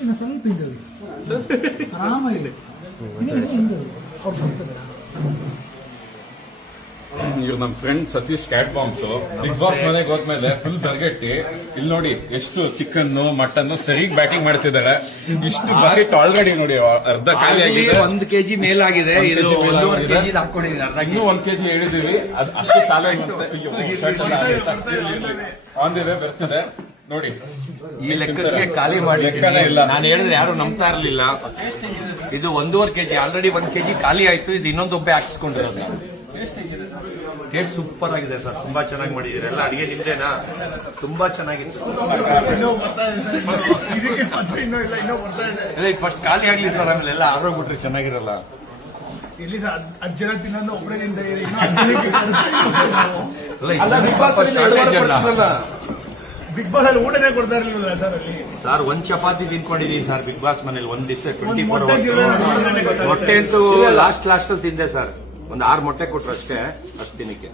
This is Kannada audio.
ಇನ್ನು ಸ್ವಲ್ಪ ಹಿಂದೆ ಆರಾಮಾಗಿದೆ. ಇವ್ರು ನಮ್ಮ ಫ್ರೆಂಡ್ ಸತೀಶ್ ಕ್ಯಾಟ್ ಬಾಂಬ್ಸ್ ಬಿಗ್ ಬಾಸ್ ಮನೆಗೆ ಹೋದ್ಮೇಲೆ ಫುಲ್ ಬರ್ಗೆಟ್ಟಿ ಇಲ್ಲಿ ನೋಡಿ ಎಷ್ಟು ಚಿಕನ್ ಮಟನ್ ಸರಿಗ್ ಬ್ಯಾಟಿಂಗ್ ಮಾಡ್ತಿದ್ದಾರೆ. ಇಷ್ಟು ಬಕೆಟ್ ಆಲ್ರೆಡಿ ನೋಡಿ ಅರ್ಧ ಖಾಲಿ ಆಗಿದೆ. 1 kg ಮೇಲಾಗಿದೆ. ಇನ್ನೂ 1 kg ಹೇಳಿದೀವಿ. ಅದು ಅಷ್ಟು ಸಾಲ ಆನ್ ದಿ ವೇ ಬರ್ತದೆ ನೋಡಿ. ಈ ಲೆಕ್ಕಕ್ಕೆ ಖಾಲಿ ಮಾಡ್ಲಿಕ್ಕೆ ಇಲ್ಲ. ನಾನು ಹೇಳಿದ್ರೆ ಯಾರು ನಂಬ್ತಾ ಇರ್ಲಿಲ್ಲ. ಇದು 1.5 kg ಆಲ್ರೆಡಿ 1 kg ಖಾಲಿ ಆಯ್ತು. ಇದು ಇನ್ನೊಂದು ಒಬ್ಬೆ ಹಾಕಿಸ್ಕೊಂಡಿರೋದು. ಟೇಸ್ಟ್ ಸೂಪರ್ ಆಗಿದೆ ಸರ್. ತುಂಬಾ ಚೆನ್ನಾಗಿ ಮಾಡಿದ್ದೀರಿ. ಎಲ್ಲ ಅಡಿಗೆ ನಿಮ್ದೇನಾ? ತುಂಬಾ ಚೆನ್ನಾಗಿತ್ತು ಸರ್. ಫಸ್ಟ್ ಖಾಲಿ ಆಗ್ಲಿ ಸರ್, ಆಮೇಲೆ ಎಲ್ಲ ಆರೋಗ್ಬಿಟ್ರೆ ಚೆನ್ನಾಗಿರಲ್ಲ. ಬಿಗ್ ಬಾಸ್ ಅಲ್ಲಿ ಊಟನೇ ಕೊಡ್ತಾ ಇರಲಿಲ್ಲ ಸರ್. ಸರ್ 1 ಚಪಾತಿ ತಿನ್ಕೊಂಡಿದೀನಿ ಸರ್ ಬಿಗ್ ಬಾಸ್ ಮನೇಲಿ. ಒಂದ್ ದಿವಸ 24 ಅವರ್ಸ್ ಮೊಟ್ಟೆ ಅಂತೂ ಲಾಸ್ಟ್ ಅಲ್ಲಿ ತಿಂದೆ ಸರ್. ಒಂದು 6 ಮೊಟ್ಟೆ ಕೊಟ್ರು ಅಷ್ಟೇ ಅಷ್ಟು ದಿನಕ್ಕೆ.